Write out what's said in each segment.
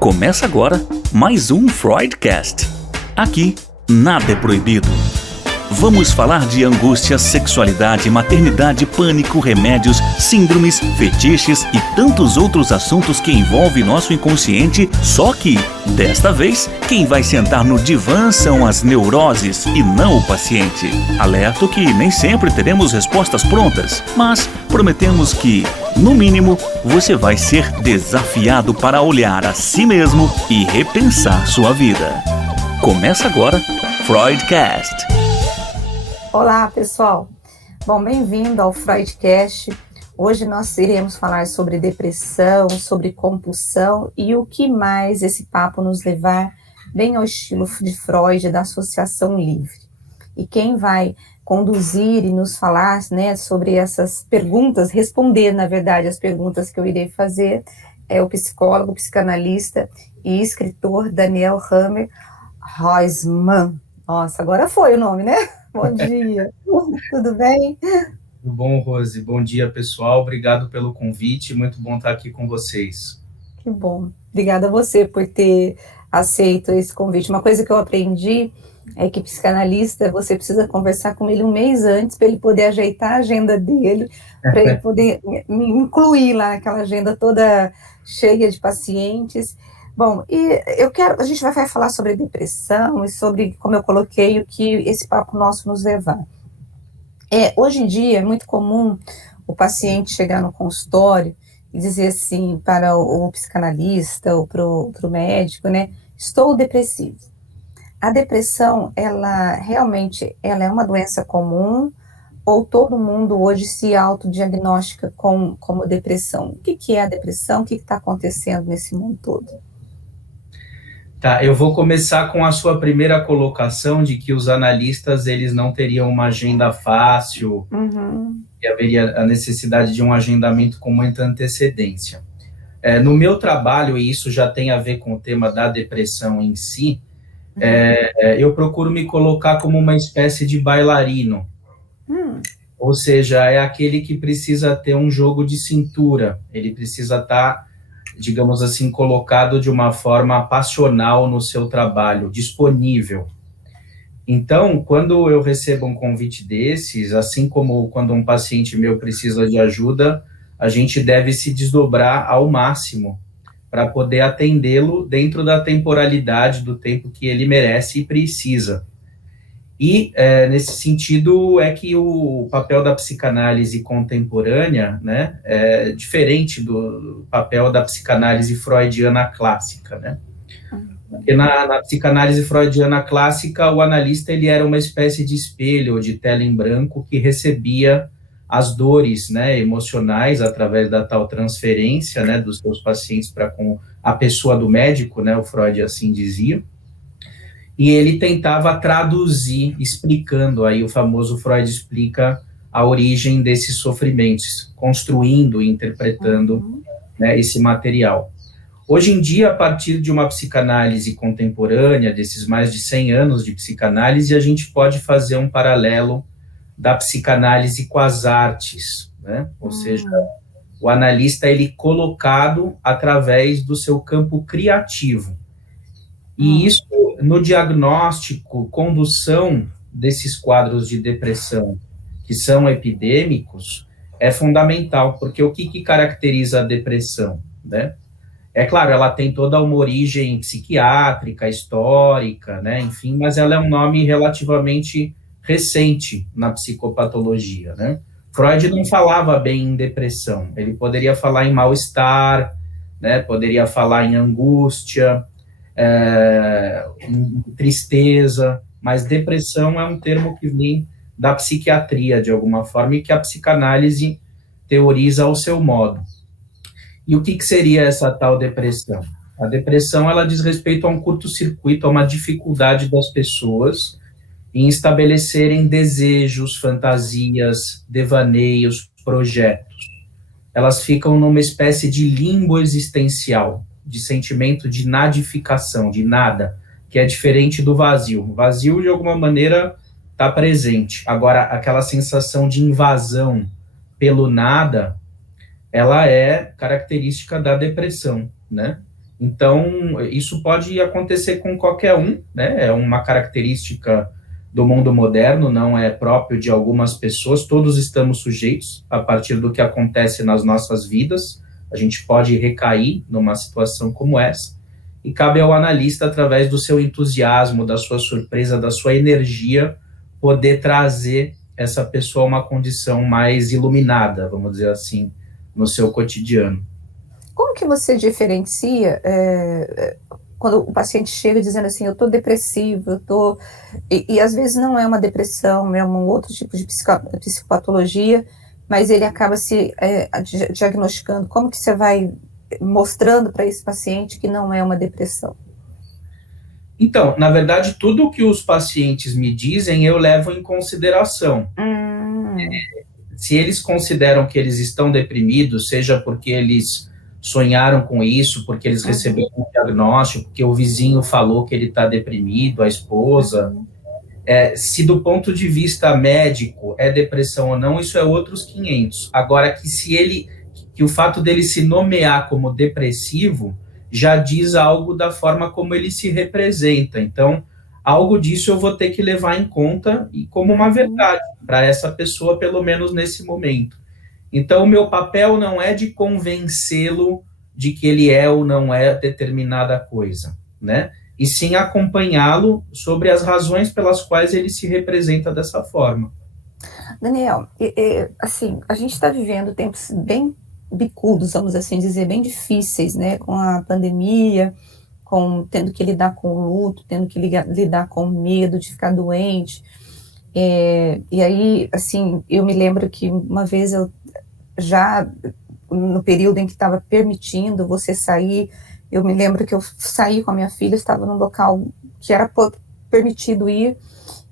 Começa agora mais um Freudcast. Aqui, nada é proibido. Vamos falar de angústia, sexualidade, maternidade, pânico, remédios, síndromes, fetiches e tantos outros assuntos que envolvem nosso inconsciente, só que, desta vez, quem vai sentar no divã são as neuroses e não o paciente. Alerto que nem sempre teremos respostas prontas, mas prometemos que, no mínimo, você vai ser desafiado para olhar a si mesmo e repensar sua vida. Começa agora, Freudcast. Olá, pessoal. Bom, bem-vindo ao Freudcast. Hoje nós iremos falar sobre depressão, sobre compulsão e o que mais esse papo nos levar bem ao estilo de Freud, da Associação Livre. E quem vai conduzir e nos falar, né, sobre essas perguntas, responder, na verdade, as perguntas que eu irei fazer, é o psicólogo, psicanalista e escritor Daniel Hammer Roisman. Nossa, agora foi o nome, né? Bom dia, tudo bem? Tudo bom, Rose? Bom dia, pessoal. Obrigado pelo convite, muito bom estar aqui com vocês. Que bom. Obrigada a você por ter aceito esse convite. Uma coisa que eu aprendi é que psicanalista, você precisa conversar com ele um mês antes para ele poder ajeitar a agenda dele, para ele poder me incluir lá naquela agenda toda cheia de pacientes. Bom, e a gente vai falar sobre depressão e sobre, como eu coloquei, o que esse papo nosso nos levar. Hoje em dia é muito comum o paciente chegar no consultório e dizer assim para o psicanalista ou para o médico, né, estou depressivo. A depressão, ela realmente ela é uma doença comum ou todo mundo hoje se autodiagnostica como depressão? O que é a depressão? O que está acontecendo nesse mundo todo? Tá, eu vou começar com a sua primeira colocação de que os analistas, eles não teriam uma agenda fácil, e haveria a necessidade de um agendamento com muita antecedência. No meu trabalho, e isso já tem a ver com o tema da depressão em si, eu procuro me colocar como uma espécie de bailarino, ou seja, é aquele que precisa ter um jogo de cintura, ele precisa estar, digamos assim, colocado de uma forma passional no seu trabalho, disponível. Então, quando eu recebo um convite desses, assim como quando um paciente meu precisa de ajuda, a gente deve se desdobrar ao máximo para poder atendê-lo dentro da temporalidade do tempo que ele merece e precisa. E, nesse sentido, é que o papel da psicanálise contemporânea, né, é diferente do papel da psicanálise freudiana clássica, né? Porque na psicanálise freudiana clássica, o analista ele era uma espécie de espelho ou de tela em branco que recebia as dores, né, emocionais através da tal transferência, né, dos seus pacientes para com a pessoa do médico, né, o Freud assim dizia. E ele tentava traduzir, explicando, aí o famoso Freud explica a origem desses sofrimentos, construindo e interpretando, né, esse material. Hoje em dia, a partir de uma psicanálise contemporânea, desses mais de 100 anos de psicanálise, a gente pode fazer um paralelo da psicanálise com as artes, né? Ou seja, o analista ele colocado através do seu campo criativo. E isso, no diagnóstico, condução desses quadros de depressão, que são epidêmicos, é fundamental, porque o que caracteriza a depressão, né? É claro, ela tem toda uma origem psiquiátrica, histórica, né? Enfim, mas ela é um nome relativamente recente na psicopatologia, né? Freud não falava bem em depressão, ele poderia falar em mal-estar, né? Poderia falar em angústia, em tristeza, mas depressão é um termo que vem da psiquiatria, de alguma forma, e que a psicanálise teoriza ao seu modo. E o que seria essa tal depressão? A depressão, ela diz respeito a um curto-circuito, a uma dificuldade das pessoas em estabelecerem desejos, fantasias, devaneios, projetos. Elas ficam numa espécie de limbo existencial, de sentimento de nadificação, de nada, que é diferente do vazio. O vazio, de alguma maneira, está presente. Agora, aquela sensação de invasão pelo nada, ela é característica da depressão, né? Então, isso pode acontecer com qualquer um, né? É uma característica do mundo moderno, não é próprio de algumas pessoas, todos estamos sujeitos a partir do que acontece nas nossas vidas, a gente pode recair numa situação como essa, e cabe ao analista, através do seu entusiasmo, da sua surpresa, da sua energia, poder trazer essa pessoa a uma condição mais iluminada, vamos dizer assim, no seu cotidiano. Como que você diferencia quando o paciente chega dizendo assim, eu estou depressivo, eu estou... E às vezes não é uma depressão, é um outro tipo de psicopatologia, mas ele acaba se diagnosticando. Como que você vai mostrando para esse paciente que não é uma depressão? Então, na verdade, tudo o que os pacientes me dizem, eu levo em consideração. Se eles consideram que eles estão deprimidos, seja porque eles sonharam com isso, porque eles receberam um diagnóstico, porque o vizinho falou que ele está deprimido, a esposa, se do ponto de vista médico é depressão ou não, isso é outros 500. Agora, que o fato dele se nomear como depressivo já diz algo da forma como ele se representa. Então, algo disso eu vou ter que levar em conta e como uma verdade para essa pessoa, pelo menos nesse momento. Então, o meu papel não é de convencê-lo de que ele é ou não é determinada coisa, né? E sim acompanhá-lo sobre as razões pelas quais ele se representa dessa forma. Daniel, assim, a gente está vivendo tempos bem bicudos, vamos assim dizer, bem difíceis, né? Com a pandemia, tendo que lidar com o luto, tendo que lidar com o medo de ficar doente. E aí, assim, eu me lembro que uma vez já no período em que estava permitindo você sair, eu me lembro que eu saí com a minha filha, estava num local que era permitido ir,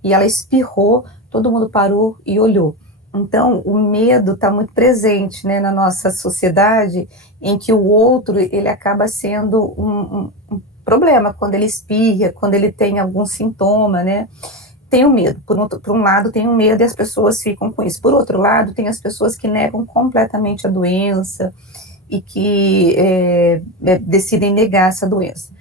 e ela espirrou, todo mundo parou e olhou. Então, o medo está muito presente, né, na nossa sociedade, em que o outro, ele acaba sendo um problema, quando ele espirra, quando ele tem algum sintoma, né? Tem o medo, por um lado tem o medo e as pessoas ficam com isso. Por outro lado, tem as pessoas que negam completamente a doença e que decidem negar essa doença.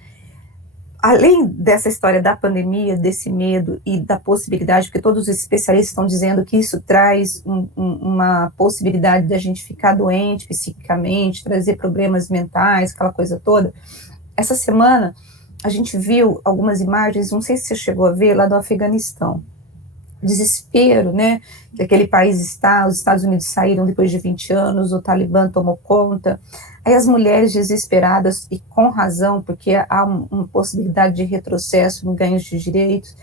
Além dessa história da pandemia, desse medo e da possibilidade, porque todos os especialistas estão dizendo que isso traz uma possibilidade de a gente ficar doente psiquicamente, trazer problemas mentais, aquela coisa toda. Essa semana, a gente viu algumas imagens, não sei se você chegou a ver, lá do Afeganistão. Desespero, né, que aquele país está, os Estados Unidos saíram depois de 20 anos, o Talibã tomou conta, aí as mulheres desesperadas, e com razão, porque há uma possibilidade de retrocesso no ganho de direitos,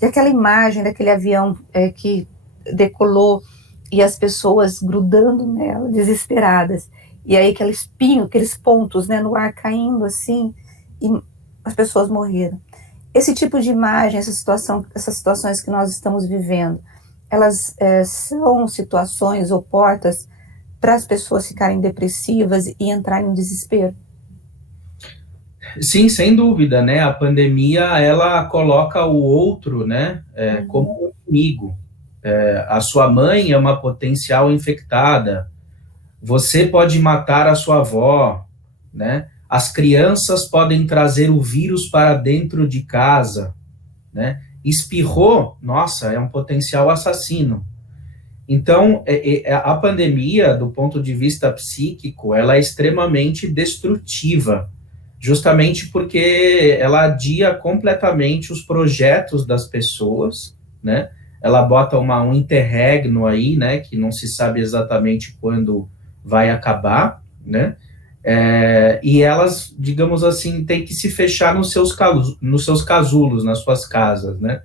e aquela imagem daquele avião que decolou, e as pessoas grudando nela, desesperadas, e aí aqueles pontos, né, no ar caindo assim, e as pessoas morreram. Esse tipo de imagem, essas situações que nós estamos vivendo, elas são situações ou portas para as pessoas ficarem depressivas e entrarem em desespero? Sim, sem dúvida, né? A pandemia, ela coloca o outro, né, como um inimigo. A sua mãe é uma potencial infectada, você pode matar a sua avó, né? As crianças podem trazer o vírus para dentro de casa, né? Espirrou, nossa, é um potencial assassino. Então, a pandemia, do ponto de vista psíquico, ela é extremamente destrutiva, justamente porque ela adia completamente os projetos das pessoas, né? Ela bota um interregno aí, né? Que não se sabe exatamente quando vai acabar, né? E elas, digamos assim, têm que se fechar nos seus casulos, nas suas casas, né?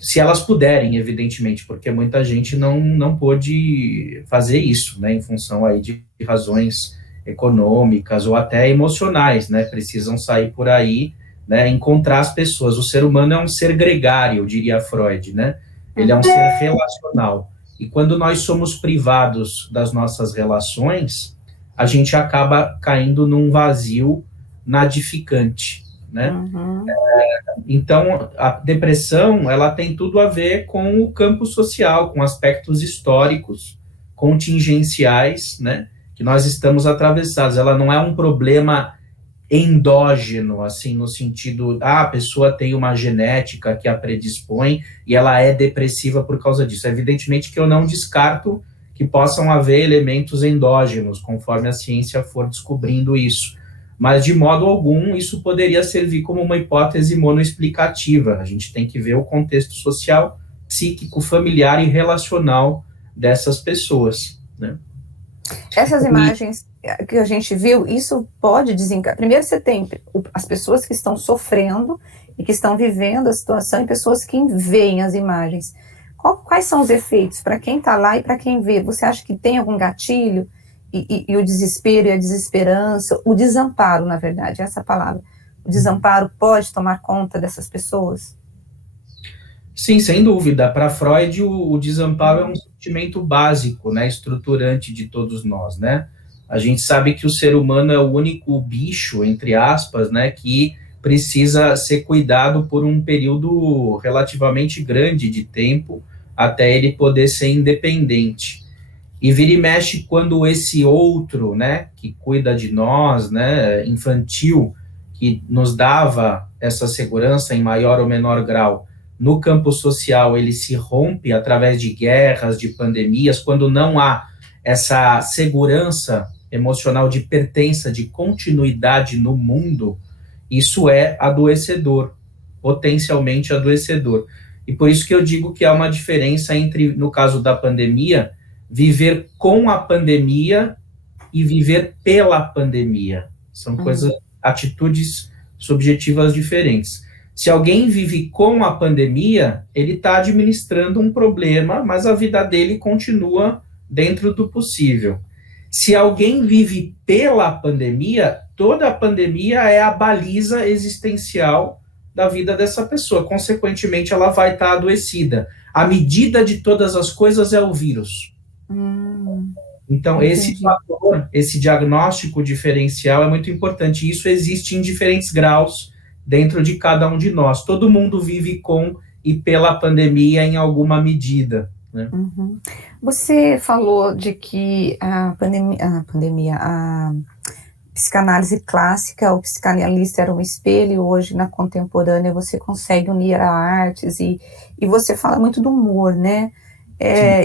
Se elas puderem, evidentemente, porque muita gente não pôde fazer isso, né? Em função aí de razões econômicas ou até emocionais, né? Precisam sair por aí, né? Encontrar as pessoas. O ser humano é um ser gregário, diria Freud, né? Ele é um ser relacional. E quando nós somos privados das nossas relações, a gente acaba caindo num vazio nadificante, né? Então, a depressão, ela tem tudo a ver com o campo social, com aspectos históricos, contingenciais, né? Que nós estamos atravessados. Ela não é um problema endógeno, assim, no sentido, a pessoa tem uma genética que a predispõe e ela é depressiva por causa disso. Evidentemente que eu não descarto que possam haver elementos endógenos, conforme a ciência for descobrindo isso. Mas, de modo algum, isso poderia servir como uma hipótese monoexplicativa. A gente tem que ver o contexto social, psíquico, familiar e relacional dessas pessoas, né? Essas imagens que a gente viu, isso pode desencadear. Primeiro, você tem as pessoas que estão sofrendo e que estão vivendo a situação e pessoas que veem as imagens. Quais são os efeitos para quem está lá e para quem vê? Você acha que tem algum gatilho? E o desespero e a desesperança, o desamparo, na verdade, essa palavra. O desamparo pode tomar conta dessas pessoas? Sim, sem dúvida. Para Freud, o desamparo é um sentimento básico, né, estruturante de todos nós, né? A gente sabe que o ser humano é o único bicho, entre aspas, né, que precisa ser cuidado por um período relativamente grande de tempo até ele poder ser independente. E vira e mexe quando esse outro, né, que cuida de nós, né, infantil, que nos dava essa segurança em maior ou menor grau, no campo social ele se rompe através de guerras, de pandemias, quando não há essa segurança emocional de pertença, de continuidade no mundo, isso é adoecedor, potencialmente adoecedor. E por isso que eu digo que há uma diferença entre, no caso da pandemia, viver com a pandemia e viver pela pandemia. São coisas, atitudes subjetivas diferentes. Se alguém vive com a pandemia, ele está administrando um problema, mas a vida dele continua dentro do possível. Se alguém vive pela pandemia, toda a pandemia é a baliza existencial da vida dessa pessoa. Consequentemente, ela vai estar adoecida. A medida de todas as coisas é o vírus. Então, esse fator, esse diagnóstico diferencial é muito importante. Isso existe em diferentes graus dentro de cada um de nós. Todo mundo vive com e pela pandemia em alguma medida, né? Você falou de que a psicanálise clássica, o psicanalista era um espelho, hoje na contemporânea você consegue unir a artes e você fala muito do humor, né?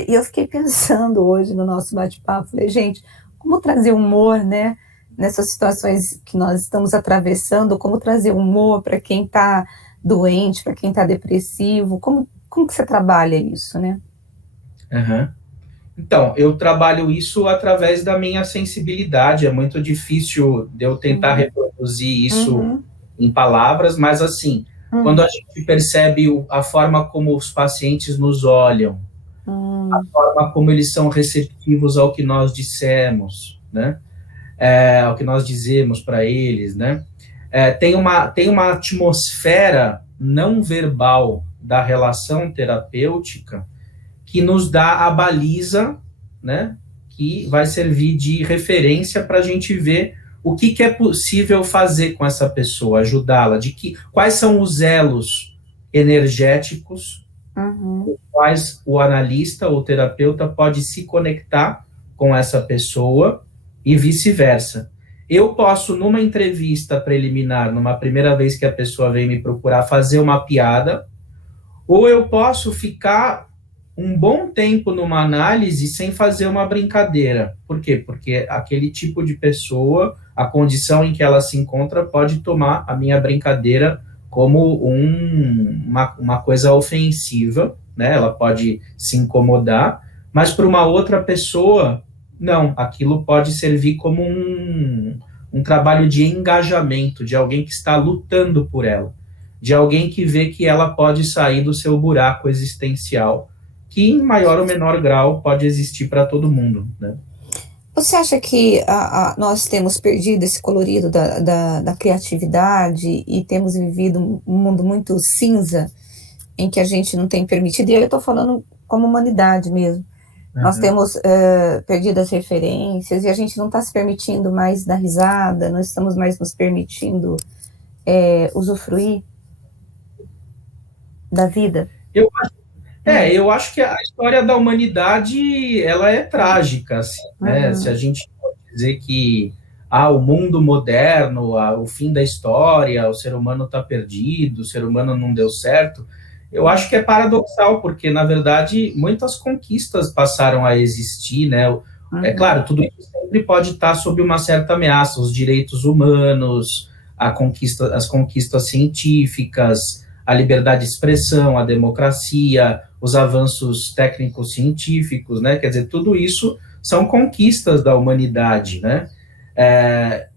E eu fiquei pensando hoje no nosso bate-papo, falei, gente, como trazer humor, né, nessas situações que nós estamos atravessando, como trazer humor para quem está doente, para quem está depressivo, como que você trabalha isso, né? Então, eu trabalho isso através da minha sensibilidade, é muito difícil de eu tentar reproduzir isso em palavras, mas assim, quando a gente percebe a forma como os pacientes nos olham, a forma como eles são receptivos ao que nós dissemos, né? Ao que nós dizemos para eles, né? Tem uma atmosfera não verbal da relação terapêutica que nos dá a baliza, né? Que vai servir de referência para a gente ver o que é possível fazer com essa pessoa, ajudá-la, quais são os elos energéticos quais o analista ou terapeuta pode se conectar com essa pessoa e vice-versa. Eu posso, numa entrevista preliminar, numa primeira vez que a pessoa vem me procurar, fazer uma piada, ou eu posso ficar um bom tempo numa análise sem fazer uma brincadeira. Por quê? Porque aquele tipo de pessoa, a condição em que ela se encontra, pode tomar a minha brincadeira como uma coisa ofensiva, né? Ela pode se incomodar, mas para uma outra pessoa, não, aquilo pode servir como um trabalho de engajamento, de alguém que está lutando por ela, de alguém que vê que ela pode sair do seu buraco existencial, que em maior ou menor grau pode existir para todo mundo, né? Você acha que nós temos perdido esse colorido da criatividade e temos vivido um mundo muito cinza, em que a gente não tem permitido, e eu estou falando como humanidade mesmo, nós temos perdido as referências e a gente não está se permitindo mais dar risada, não estamos mais nos permitindo usufruir da vida? Eu acho que a história da humanidade, ela é trágica, assim, né? Se a gente pode dizer que o mundo moderno, o fim da história, o ser humano está perdido, o ser humano não deu certo, eu acho que é paradoxal, porque, na verdade, muitas conquistas passaram a existir, né? É claro, tudo isso sempre pode estar sob uma certa ameaça, os direitos humanos, as conquistas científicas, a liberdade de expressão, a democracia, os avanços técnicos científicos, né? Quer dizer, tudo isso são conquistas da humanidade, né?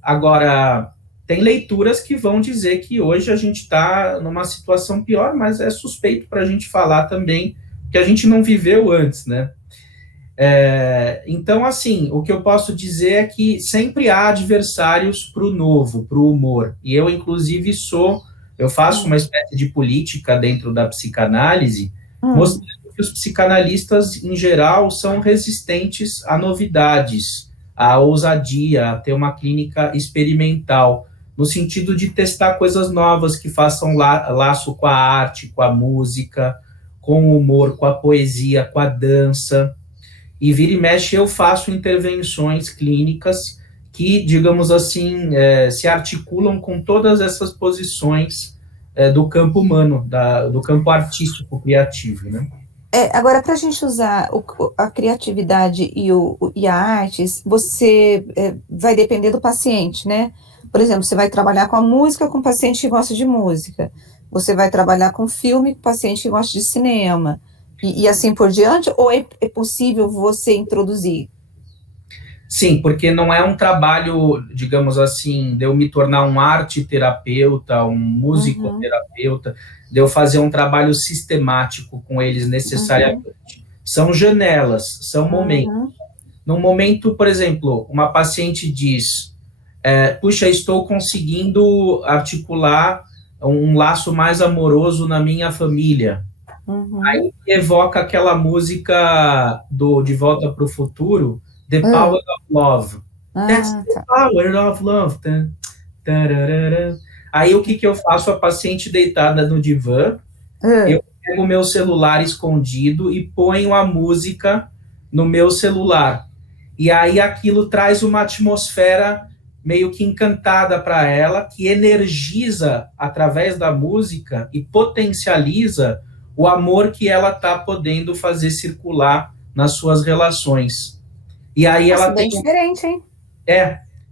Agora, tem leituras que vão dizer que hoje a gente está numa situação pior, mas é suspeito para a gente falar também, que a gente não viveu antes, né? Então, assim, o que eu posso dizer é que sempre há adversários para o novo, para o humor. E eu, inclusive, eu faço uma espécie de política dentro da psicanálise, mostrando que os psicanalistas, em geral, são resistentes a novidades, a ousadia, a ter uma clínica experimental, no sentido de testar coisas novas que façam laço com a arte, com a música, com o humor, com a poesia, com a dança. E vira e mexe eu faço intervenções clínicas que, digamos assim, se articulam com todas essas posições do campo humano, do campo artístico criativo, né? Agora, para a gente usar a criatividade e a arte, você vai depender do paciente, né? Por exemplo, você vai trabalhar com a música com o paciente que gosta de música, você vai trabalhar com filme com o paciente que gosta de cinema, e assim por diante, ou é possível você introduzir? Sim, porque não é um trabalho, digamos assim, de eu me tornar um arte-terapeuta, um musicoterapeuta, de eu fazer um trabalho sistemático com eles necessariamente. São janelas, são momentos. Num momento, por exemplo, uma paciente diz, puxa, estou conseguindo articular um laço mais amoroso na minha família. Aí evoca aquela música De Volta para o Futuro, The Power of Love. That's the power of love. Aí o que eu faço? A paciente deitada no divã, eu pego o meu celular escondido e ponho a música no meu celular. E aí aquilo traz uma atmosfera meio que encantada para ela, que energiza através da música e potencializa o amor que ela está podendo fazer circular nas suas relações. E aí ela bem diferente, hein?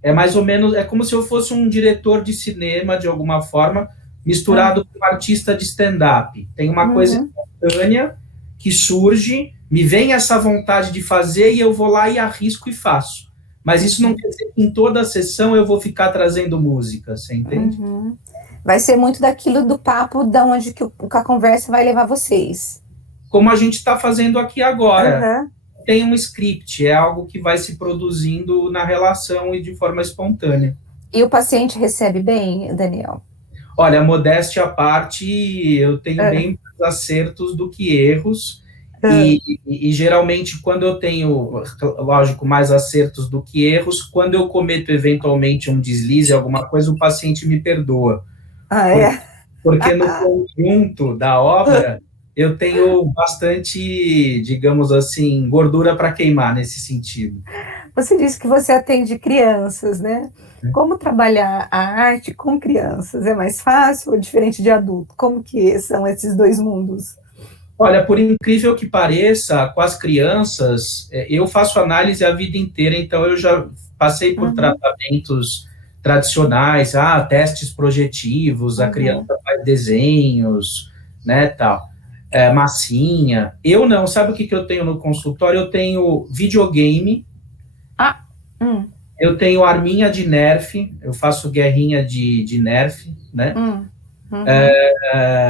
É mais ou menos, é como se eu fosse um diretor de cinema, de alguma forma, misturado com um artista de stand-up. Tem uma coisa espontânea que surge, me vem essa vontade de fazer e eu vou lá e arrisco e faço. Mas isso não quer dizer que em toda a sessão eu vou ficar trazendo música, você entende? Vai ser muito daquilo do papo, da onde que a conversa vai levar vocês. Como a gente está fazendo aqui agora. Tem um script, é algo que vai se produzindo na relação e de forma espontânea. E o paciente recebe bem, Daniel? Olha, modéstia à parte, eu tenho bem mais acertos do que erros, e geralmente quando eu tenho, lógico, mais acertos do que erros, quando eu cometo eventualmente um deslize, alguma coisa, o paciente me perdoa. Porque no conjunto da obra, eu tenho bastante, digamos assim, gordura para queimar nesse sentido. Você disse que você atende crianças, né? Como trabalhar a arte com crianças? É mais fácil ou diferente de adulto? Como que são esses dois mundos? Olha, por incrível que pareça, com as crianças, eu faço análise a vida inteira, então eu já passei por tratamentos tradicionais, testes projetivos, a criança faz desenhos, né, tal, massinha. Eu não, sabe o que eu tenho no consultório? Eu tenho videogame, eu tenho arminha de Nerf, eu faço guerrinha de Nerf, né?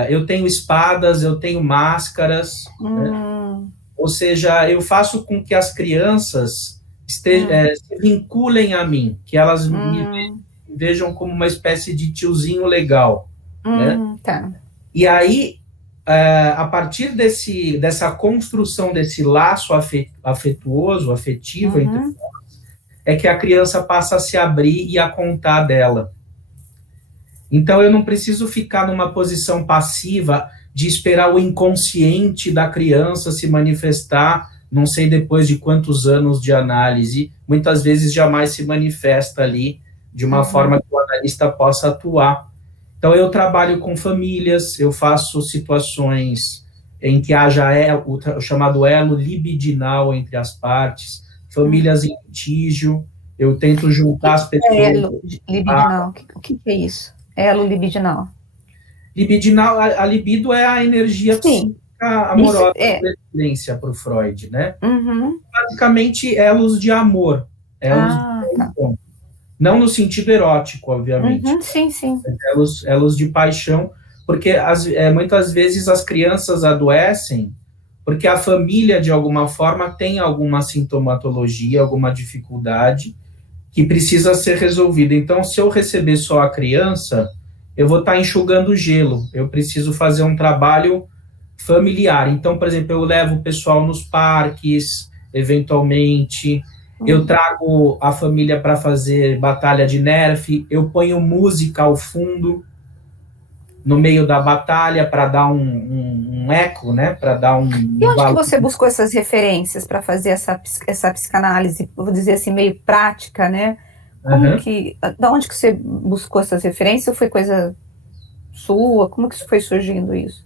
Eu tenho espadas, eu tenho máscaras, né? Ou seja, eu faço com que as crianças se vinculem a mim, que elas me vejam como uma espécie de tiozinho legal, né? E aí, a partir dessa construção desse laço afetivo entre nós, é que a criança passa a se abrir e a contar dela. Então, eu não preciso ficar numa posição passiva de esperar o inconsciente da criança se manifestar, não sei depois de quantos anos de análise, muitas vezes jamais se manifesta ali, de uma forma que o analista possa atuar. Então, eu trabalho com famílias, eu faço situações em que haja o chamado elo libidinal entre as partes, famílias em litígio, eu tento juntar as pessoas. Elo libidinal, o que é isso? Elo libidinal. Libidinal, a libido é a energia psíquica amorosa por excelência para o Freud, né? Basicamente, elos de amor, elos de paixão. Não no sentido erótico, obviamente. Sim. Elos de paixão, porque muitas vezes as crianças adoecem porque a família, de alguma forma, tem alguma sintomatologia, alguma dificuldade que precisa ser resolvida. Então, se eu receber só a criança, eu vou estar enxugando gelo. Eu preciso fazer um trabalho familiar. Então, por exemplo, eu levo o pessoal nos parques, eventualmente, eu trago a família para fazer batalha de Nerf, eu ponho música ao fundo, no meio da batalha, para dar um eco, né? Para dar um... E onde que você buscou essas referências para fazer essa psicanálise, vou dizer assim, meio prática, né? Da onde que você buscou essas referências? Ou foi coisa sua? Como que foi surgindo isso?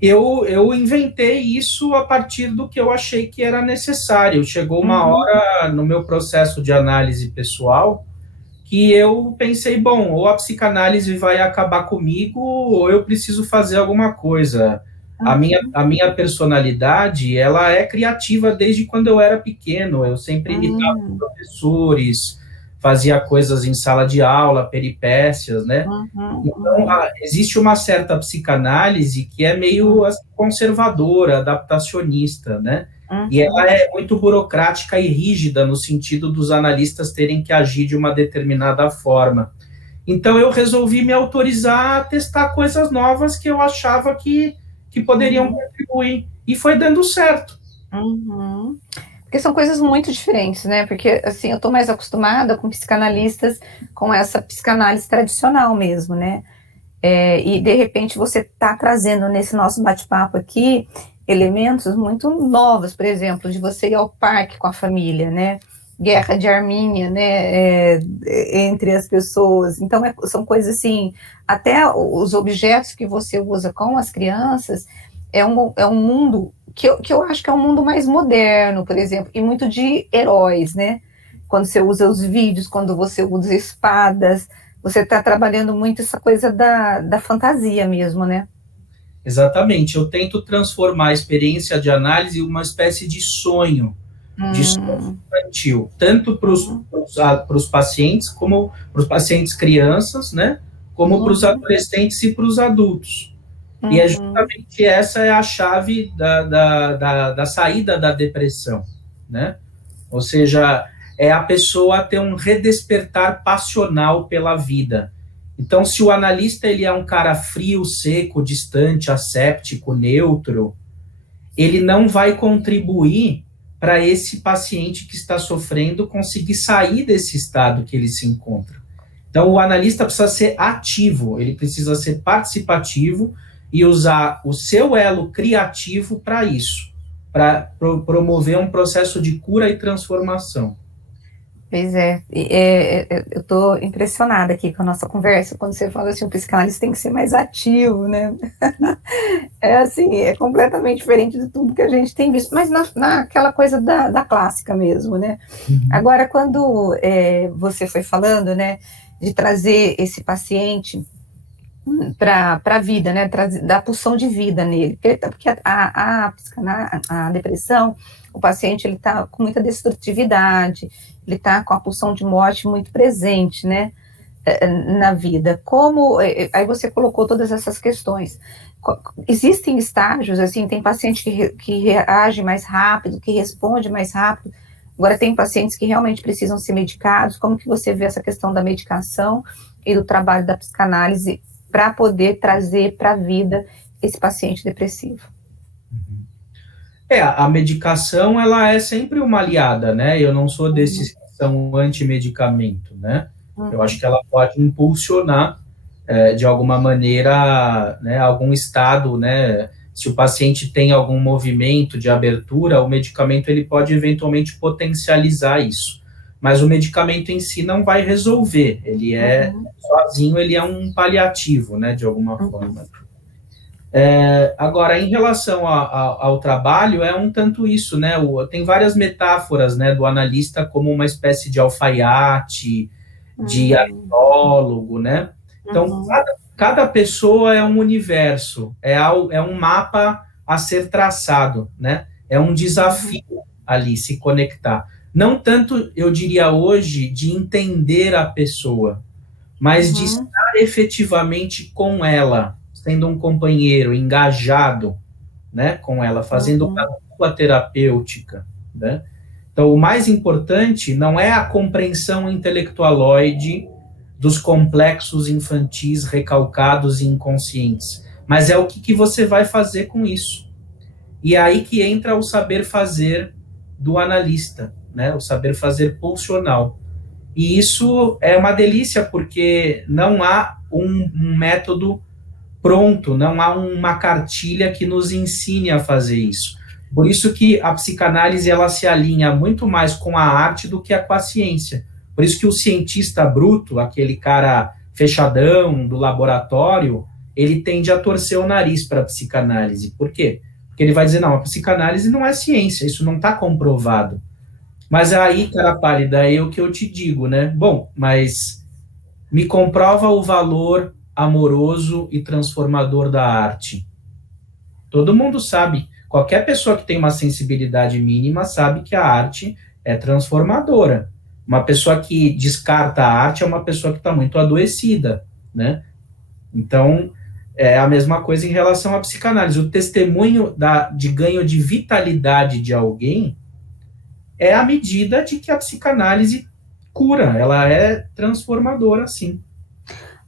Eu inventei isso a partir do que eu achei que era necessário. Chegou uma hora no meu processo de análise pessoal que eu pensei, bom, ou a psicanálise vai acabar comigo, ou eu preciso fazer alguma coisa. A minha personalidade, ela é criativa desde quando eu era pequeno. Eu sempre imitava professores, fazia coisas em sala de aula, peripécias, né? Então, existe uma certa psicanálise que é meio conservadora, adaptacionista, né? E ela é muito burocrática e rígida, no sentido dos analistas terem que agir de uma determinada forma. Então, eu resolvi me autorizar a testar coisas novas que eu achava que poderiam contribuir. E foi dando certo. Porque são coisas muito diferentes, né? Porque, assim, eu estou mais acostumada com psicanalistas com essa psicanálise tradicional mesmo, né? E, de repente, você está trazendo nesse nosso bate-papo aqui elementos muito novos, por exemplo, de você ir ao parque com a família, né? Guerra de arminha, né? Entre as pessoas. Então, são coisas assim, até os objetos que você usa com as crianças é um mundo que eu acho que é um mundo mais moderno, por exemplo, e muito de heróis, né? Quando você usa os vídeos, quando você usa espadas, você está trabalhando muito essa coisa da fantasia mesmo, né? Exatamente. Eu tento transformar a experiência de análise em uma espécie de sonho, de sonho infantil, tanto para os pacientes, como para os pacientes crianças, né? Como para os adolescentes e para os adultos. E é justamente essa é a chave da saída da depressão, né? Ou seja, é a pessoa ter um redespertar passional pela vida. Então, se o analista ele é um cara frio, seco, distante, asséptico, neutro, ele não vai contribuir para esse paciente que está sofrendo conseguir sair desse estado que ele se encontra. Então, o analista precisa ser ativo, ele precisa ser participativo e usar o seu elo criativo para isso, para promover um processo de cura e transformação. Pois eu estou impressionada aqui com a nossa conversa, quando você fala assim, o psicanalista tem que ser mais ativo, né? É completamente diferente de tudo que a gente tem visto, mas naquela coisa da clássica mesmo, né? Agora, quando você foi falando, né, de trazer esse paciente para a vida, né, da pulsão de vida nele, porque a depressão, o paciente ele está com muita destrutividade, ele está com a pulsão de morte muito presente, né, na vida. Aí você colocou todas essas questões. Existem estágios, assim, tem paciente que reage mais rápido, que responde mais rápido. Agora tem pacientes que realmente precisam ser medicados. Como que você vê essa questão da medicação e do trabalho da psicanálise para poder trazer para a vida esse paciente depressivo? A medicação, ela é sempre uma aliada, né? Eu não sou desses que são anti-medicamento, né? Eu acho que ela pode impulsionar, de alguma maneira, né, algum estado, né? Se o paciente tem algum movimento de abertura, o medicamento ele pode eventualmente potencializar isso. mas o medicamento em si não vai resolver, ele é, sozinho, ele é um paliativo, né, de alguma forma. Agora, em relação ao trabalho, é um tanto isso, né, tem várias metáforas, né, do analista como uma espécie de alfaiate, de arqueólogo, né, então, cada pessoa é um universo, é um mapa a ser traçado, né, é um desafio ali se conectar. Não tanto, eu diria hoje, de entender a pessoa, mas de estar efetivamente com ela, sendo um companheiro engajado, né, com ela, fazendo uma dupla terapêutica, né? Então, o mais importante não é a compreensão intelectualoide dos complexos infantis recalcados e inconscientes, mas é o que você vai fazer com isso. E é aí que entra o saber fazer do analista, né, o saber fazer pulsional. E isso é uma delícia, porque não há um método pronto, não há uma cartilha que nos ensine a fazer isso. Por isso que a psicanálise ela se alinha muito mais com a arte do que com a ciência. Por isso que o cientista bruto, aquele cara fechadão do laboratório, ele tende a torcer o nariz para a psicanálise. Por quê? Porque ele vai dizer, não, a psicanálise não é ciência, isso não está comprovado. Mas aí, cara pálida, é o que eu te digo, né? Bom, mas me comprova o valor amoroso e transformador da arte. Todo mundo sabe, qualquer pessoa que tem uma sensibilidade mínima sabe que a arte é transformadora. Uma pessoa que descarta a arte é uma pessoa que está muito adoecida, né? Então, é a mesma coisa em relação à psicanálise. O testemunho de ganho de vitalidade de alguém é a medida de que a psicanálise cura, ela é transformadora, sim.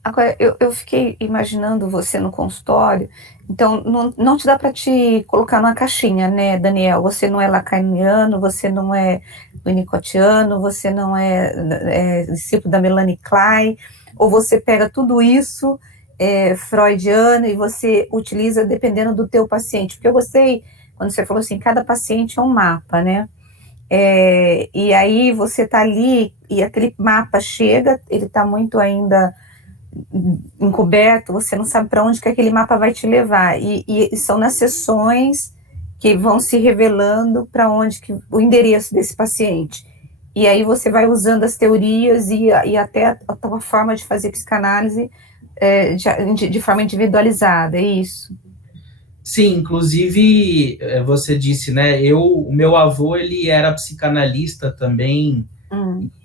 Agora, eu fiquei imaginando você no consultório, então não te dá para te colocar numa caixinha, né, Daniel? Você não é lacaniano, você não é winnicottiano, você não é discípulo da Melanie Klein, ou você pega tudo isso freudiano e você utiliza dependendo do teu paciente. Porque eu gostei quando você falou assim, cada paciente é um mapa, né? E aí você está ali e aquele mapa chega, ele está muito ainda encoberto, você não sabe para onde que aquele mapa vai te levar, e são nas sessões que vão se revelando para onde que o endereço desse paciente, e aí você vai usando as teorias e até a tua forma de fazer psicanálise de forma individualizada, é isso? Sim, inclusive, você disse, né, o meu avô, ele era psicanalista também.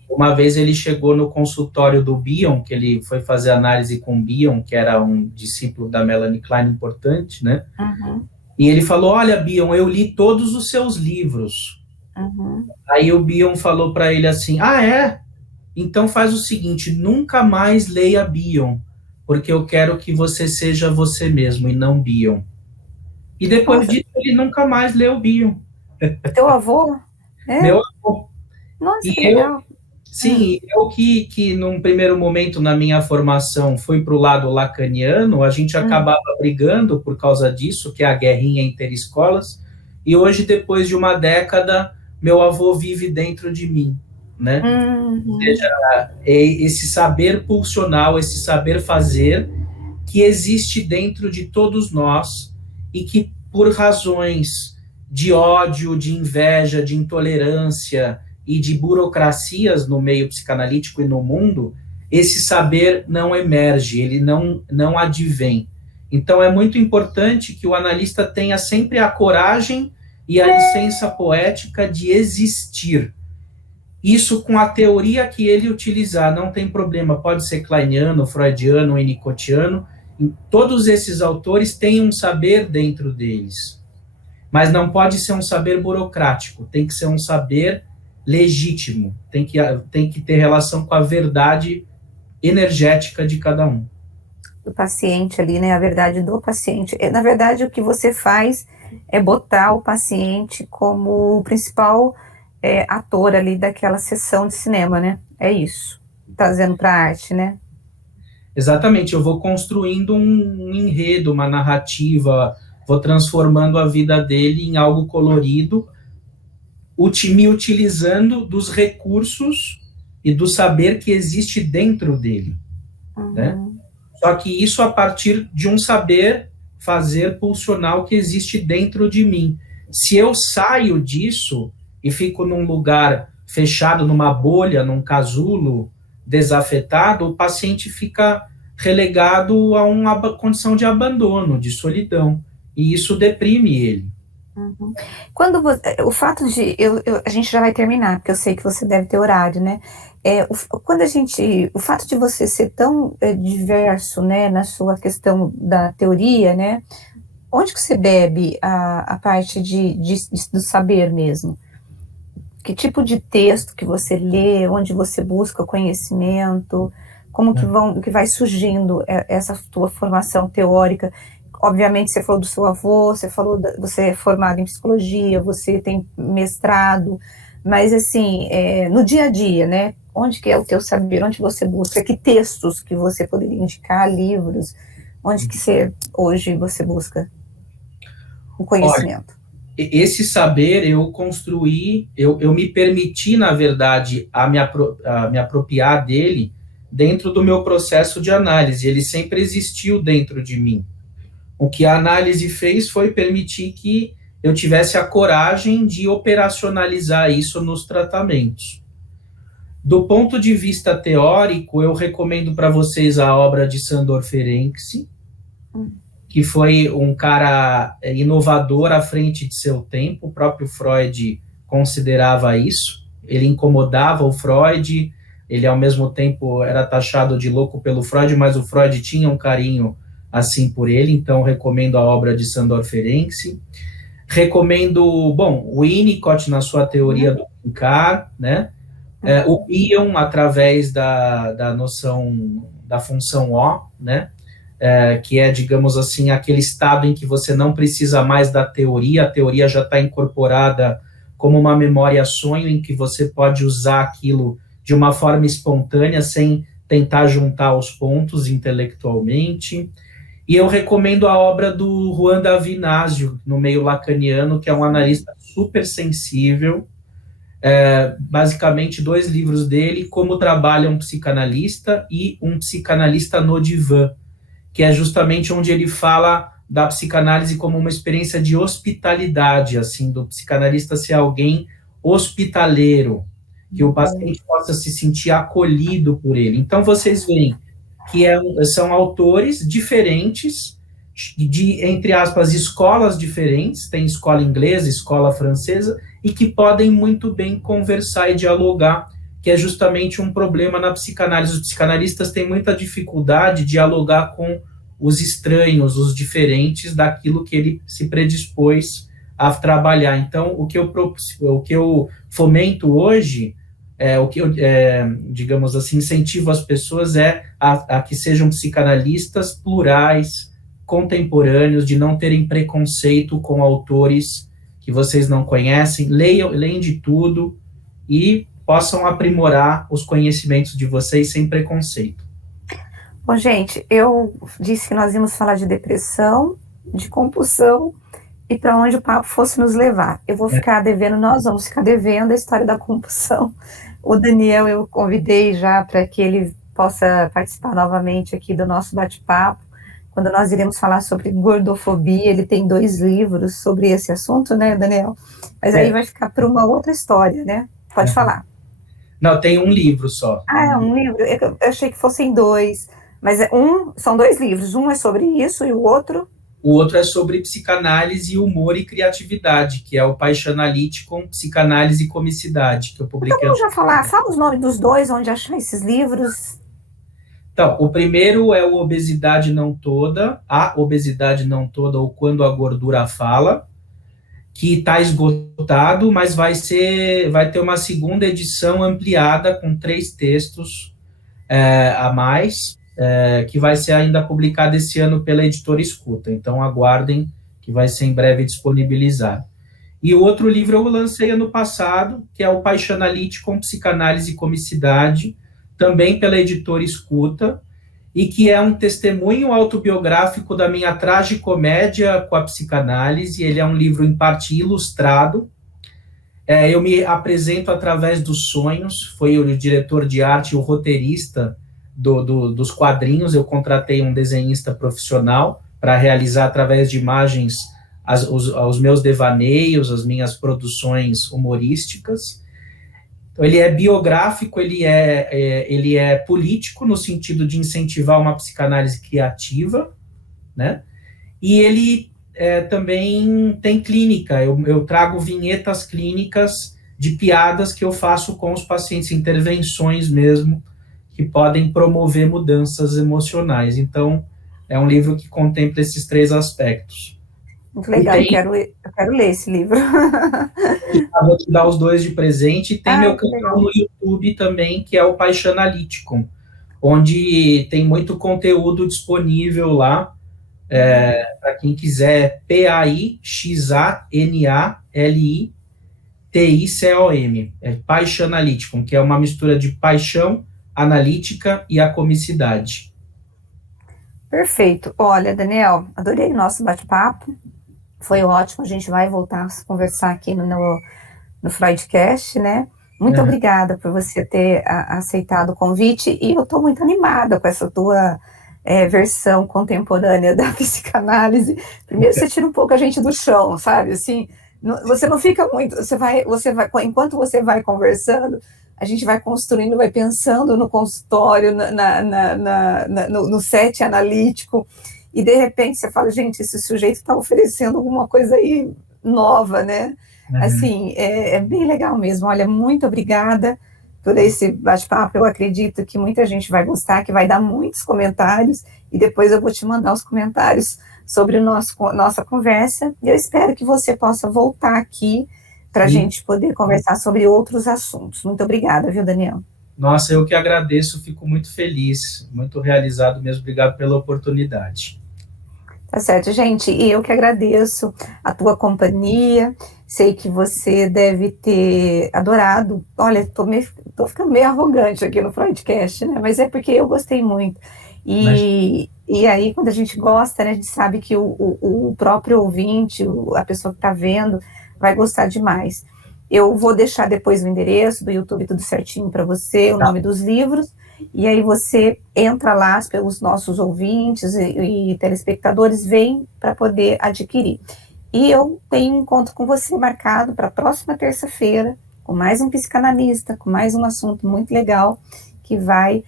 Uma vez ele chegou no consultório do Bion, que ele foi fazer análise com Bion, que era um discípulo da Melanie Klein importante, né? E ele falou, olha, Bion, eu li todos os seus livros. Aí o Bion falou para ele assim, então faz o seguinte, nunca mais leia Bion, porque eu quero que você seja você mesmo e não Bion. E depois disso, ele nunca mais leu Bion. Teu avô? Meu avô. Nossa, que legal. Sim, eu que num primeiro momento na minha formação fui para o lado lacaniano, a gente acabava brigando por causa disso, que é a guerrinha interescolas, e hoje, depois de uma década, meu avô vive dentro de mim, né? Ou seja, esse saber pulsional, esse saber fazer, que existe dentro de todos nós, e que por razões de ódio, de inveja, de intolerância e de burocracias no meio psicanalítico e no mundo, esse saber não emerge, ele não advém. Então é muito importante que o analista tenha sempre a coragem e a licença poética de existir. Isso com a teoria que ele utilizar, não tem problema, pode ser kleiniano, freudiano, winnicottiano, todos esses autores têm um saber dentro deles, mas não pode ser um saber burocrático, tem que ser um saber legítimo, tem que ter relação com a verdade energética de cada um. Do paciente ali, né, a verdade do paciente. Na verdade, o que você faz é botar o paciente como o principal ator ali daquela sessão de cinema, né, é isso, trazendo para a arte, né? Exatamente, eu vou construindo um enredo, uma narrativa, vou transformando a vida dele em algo colorido, me utilizando dos recursos e do saber que existe dentro dele, né? Só que isso a partir de um saber fazer pulsional que existe dentro de mim. Se eu saio disso e fico num lugar fechado, numa bolha, num casulo, desafetado, o paciente fica relegado a uma condição de abandono, de solidão, e isso deprime ele. Quando o fato de a gente já vai terminar, porque eu sei que você deve ter horário, né? O fato de você ser tão diverso, né, na sua questão da teoria, né? Onde que você bebe a parte do saber mesmo? Que tipo de texto que você lê, onde você busca o conhecimento, como que vai surgindo essa tua formação teórica? Obviamente, você falou do seu avô, você é formado em psicologia, você tem mestrado, mas, assim, no dia a dia, né, onde que é o teu saber, onde você busca, que textos que você poderia indicar, livros, onde que hoje você busca o conhecimento? Olha, esse saber eu construí, eu me permiti, na verdade, a me apropriar dele dentro do meu processo de análise, ele sempre existiu dentro de mim. O que a análise fez foi permitir que eu tivesse a coragem de operacionalizar isso nos tratamentos. Do ponto de vista teórico, eu recomendo para vocês a obra de Sándor Ferenczi, que foi um cara inovador à frente de seu tempo. O próprio Freud considerava isso. Ele incomodava o Freud, ele ao mesmo tempo era taxado de louco pelo Freud, mas o Freud tinha um carinho assim por ele, então recomendo a obra de Sándor Ferenczi. Recomendo, o Winnicott na sua teoria do brincar, né? O Bion através da noção da função O, né? Que é, digamos assim, aquele estado em que você não precisa mais da teoria, a teoria já está incorporada como uma memória-sonho em que você pode usar aquilo de uma forma espontânea, sem tentar juntar os pontos intelectualmente. E eu recomendo a obra do Juan Davinasio, no meio lacaniano, que é um analista super sensível. Basicamente, 2 livros dele, Como Trabalha um Psicanalista e Um Psicanalista no Divã, que é justamente onde ele fala da psicanálise como uma experiência de hospitalidade, assim, do psicanalista ser alguém hospitaleiro, que o paciente possa se sentir acolhido por ele. Então, vocês veem que são autores diferentes, entre aspas, escolas diferentes, tem escola inglesa, escola francesa, e que podem muito bem conversar e dialogar, que é justamente um problema na psicanálise. Os psicanalistas têm muita dificuldade de dialogar com os estranhos, os diferentes daquilo que ele se predispôs a trabalhar. Então, o que eu fomento hoje, o que eu, digamos assim, incentivo as pessoas a que sejam psicanalistas plurais, contemporâneos, de não terem preconceito com autores que vocês não conhecem, leem de tudo e possam aprimorar os conhecimentos de vocês sem preconceito. Bom, gente, eu disse que nós íamos falar de depressão, de compulsão e para onde o papo fosse nos levar. Eu vou ficar devendo, nós vamos ficar devendo a história da compulsão. O Daniel eu convidei já para que ele possa participar novamente aqui do nosso bate-papo, quando nós iremos falar sobre gordofobia. Ele tem 2 livros sobre esse assunto, né, Daniel? Mas aí vai ficar para uma outra história, né? Pode falar. Não, tem um livro só. É um livro? Eu achei que fossem 2, mas são 2 livros. Um é sobre isso e o outro? O outro é sobre psicanálise, humor e criatividade, que é o Paixanalytikon, Psicanálise e Comicidade, que eu publiquei. Então vamos já fala os nomes dos 2, onde achar esses livros. Então, o primeiro é o Obesidade Não Toda, A Obesidade Não Toda, ou Quando a Gordura Fala, que está esgotado, mas vai ter uma segunda edição ampliada com 3 textos a mais, que vai ser ainda publicada esse ano pela Editora Escuta. Então, aguardem, que vai ser em breve disponibilizado. E o outro livro eu lancei ano passado, que é o Paixanalytikon, Psicanálise e Comicidade, também pela Editora Escuta, e que é um testemunho autobiográfico da minha tragicomédia com a psicanálise. Ele é um livro, em parte, ilustrado, Eu me apresento através dos sonhos. Foi o diretor de arte e o roteirista dos quadrinhos. Eu contratei um desenhista profissional para realizar através de imagens os meus devaneios, as minhas produções humorísticas. Então, ele é biográfico, ele é político no sentido de incentivar uma psicanálise criativa, né? E ele também tem clínica. Eu trago vinhetas clínicas de piadas que eu faço com os pacientes, intervenções mesmo, que podem promover mudanças emocionais. Então, é um livro que contempla esses 3 aspectos. Muito legal, eu quero ler esse livro. Eu vou te dar os 2 de presente. E tem meu canal legal. no YouTube também, que é o Paixanalyticum, onde tem muito conteúdo disponível lá, para quem quiser. Paixanalyticum, Paixanalyticum, que é uma mistura de paixão, analítica e a comicidade. Perfeito. Olha, Daniel, adorei o nosso bate-papo. Foi ótimo, a gente vai voltar a conversar aqui no Freudcast, né? Muito obrigada por você ter aceitado o convite, e eu estou muito animada com essa tua versão contemporânea da psicanálise. Primeiro você tira um pouco a gente do chão, sabe? Assim, você não fica muito, você vai, enquanto você vai conversando, a gente vai construindo, vai pensando no consultório, no set analítico, e de repente você fala, gente, esse sujeito está oferecendo alguma coisa aí nova, né? Assim, é bem legal mesmo. Olha, muito obrigada por esse bate-papo. Eu acredito que muita gente vai gostar, que vai dar muitos comentários, e depois eu vou te mandar os comentários sobre nossa conversa, e eu espero que você possa voltar aqui para a gente poder conversar sobre outros assuntos. Muito obrigada, viu, Daniel? Nossa, eu que agradeço, fico muito feliz, muito realizado mesmo. Obrigado pela oportunidade. Tá certo, gente, e eu que agradeço a tua companhia. Sei que você deve ter adorado. Olha, tô ficando meio arrogante aqui no Freudcast, né? Mas é porque eu gostei muito. E aí, quando a gente gosta, né, a gente sabe que o próprio ouvinte, a pessoa que está vendo, vai gostar demais. Eu vou deixar depois o endereço do YouTube tudo certinho para você, o nome dos livros, e aí você entra lá, pelos nossos ouvintes e telespectadores, vem para poder adquirir. E eu tenho um encontro com você marcado para a próxima terça-feira, com mais um psicanalista, com mais um assunto muito legal, que vai...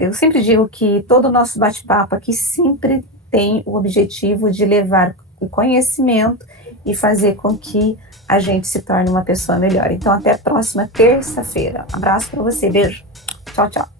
eu sempre digo que todo o nosso bate-papo aqui sempre tem o objetivo de levar o conhecimento e fazer com que a gente se torne uma pessoa melhor. Então, até a próxima terça-feira. Abraço para você, beijo. Tchau, tchau.